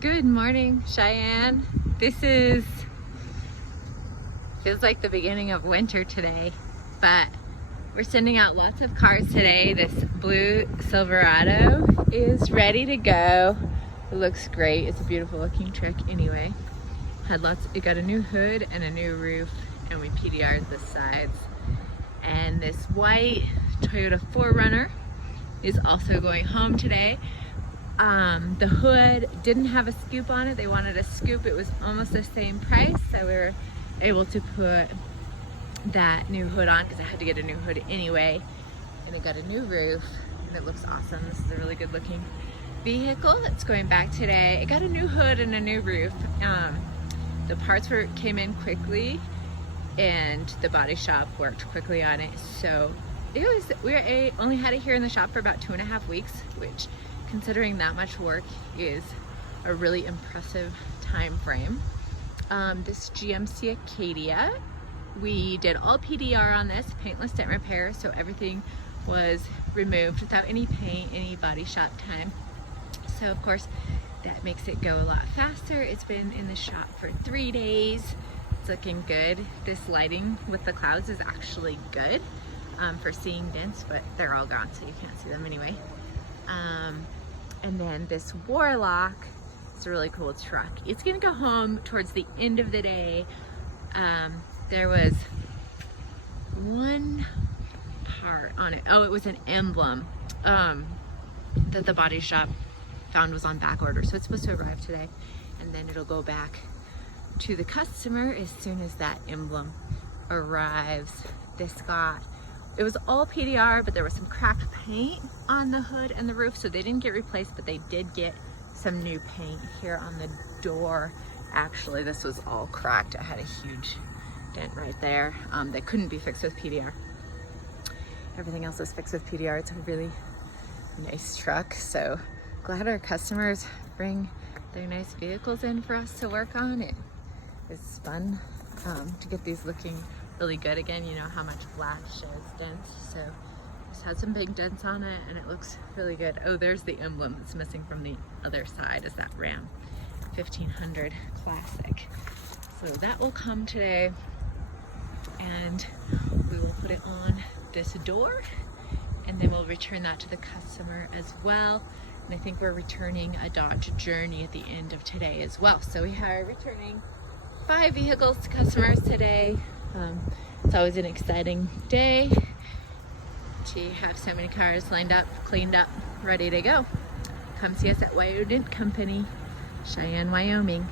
Good morning, Cheyenne. Feels like the beginning of winter today, but we're sending out lots of cars today. This blue Silverado is ready to go. It looks great. It's a beautiful looking truck anyway. It got a new hood and a new roof, and we PDR'd the sides. And this white Toyota 4Runner is also going home today. The hood didn't have a scoop on it. They wanted a scoop. It was almost the same price, so we were able to put that new hood on because I had to get a new hood anyway. And it got a new roof and it looks awesome. This is a really good looking vehicle. It's going back today. It got a new hood and a new roof. The parts came in quickly and the body shop worked quickly on it. So we only had it here in the shop for about 2.5 weeks, which, considering that much work, is a really impressive time frame. This GMC Acadia, we did all PDR on this, paintless dent repair, so everything was removed without any paint, any body shop time. So of course that makes it go a lot faster. It's been in the shop for 3 days. It's looking good. This lighting with the clouds is actually good for seeing dents, but they're all gone, so you can't see them anyway. And then this Warlock, it's a really cool truck. It's gonna go home towards the end of the day. There was one part on it. Oh, it was an emblem that the body shop found was on back order. So it's supposed to arrive today, and then it'll go back to the customer as soon as that emblem arrives. It was all PDR, but there was some cracked paint on the hood and the roof, so they didn't get replaced, but they did get some new paint here on the door. Actually, this was all cracked. It had a huge dent right there that couldn't be fixed with PDR. Everything else was fixed with PDR. It's a really nice truck, so glad our customers bring their nice vehicles in for us to work on. It's fun to get these looking really good again. You know how much black sheds dents, so this has some big dents on it and it looks really good. Oh, there's the emblem that's missing from the other side, is that Ram 1500 Classic. So that will come today and we will put it on this door, and then we'll return that to the customer as well. And I think we're returning a Dodge Journey at the end of today as well. So we are returning 5 vehicles to customers today. It's always an exciting day to have so many cars lined up, cleaned up, ready to go. Come see us at Wyo Dent Company, Cheyenne, Wyoming.